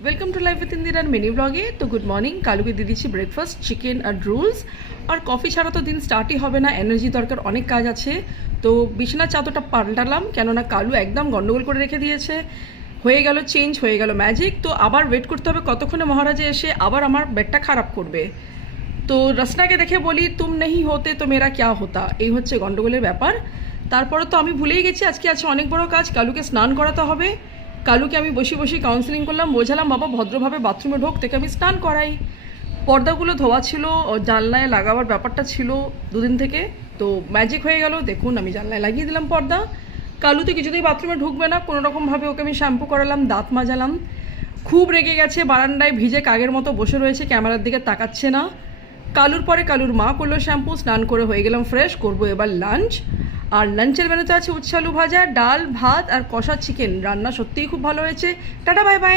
Welcome to life with Indira mini ब्लगे। तो good morning, कालुके দিয়ে দিচ্ছি ব্রেকফাস্ট, চিকেন আর রোলস। আর কফি ছাড়া তো দিন স্টার্টই হবে না, এনার্জি দরকার, অনেক কাজ আছে। তো বিছানার চাদরটা পাল্টালাম, কেননা কালু একদম গন্ডগোল করে রেখে দিয়েছে। হয়ে গেল চেঞ্জ, হয়ে গেল ম্যাজিক। তো আবার ওয়েট করতে হবে কতক্ষণে মহারাজে এসে আবার আমার বেডটা খারাপ করবে। তো রসনাকে দেখে বলি, তুম নেই হতে তো মেরা ক্যা হতা, এই হচ্ছে গন্ডগোলের ব্যাপার। তারপরে তো আমি ভুলেই গেছি আজকে আছে অনেক বড় কাজ, কালুকে স্নান করাতে হবে। কালুকে আমি বসে বসে কাউন্সিলিং করলাম, বোঝালাম বাবা ভদ্রভাবে বাথরুমে ঢোক, থেকে আমি স্নান করাই। পর্দাগুলো ধোয়া ছিল, জানলায় লাগাবার ব্যাপারটা ছিল দুদিন থেকে। তো ম্যাজিক হয়ে গেল, দেখুন আমি জানলায় লাগিয়ে দিলাম পর্দা। কালু তো কিছুতেই বাথরুমে ঢুকবে না, কোনোরকমভাবে ওকে আমি শ্যাম্পু করালাম, দাঁত মাজালাম। খুব রেগে গেছে, বারান্দায় ভিজে কাগের মতো বসে রয়েছে, ক্যামেরার দিকে তাকাচ্ছে না। কালুর পরে কালুর মা করলো শ্যাম্পু, স্নান করে হয়ে গেলাম ফ্রেশ। করবো এবার লাঞ্চ। আর লাঞ্চের মেনুতে আছে উচ্ছে আলু ভাজা, ডাল, ভাত আর কষা চিকেন। রান্না সত্যিই খুব ভালো হয়েছে। Tata, bye bye.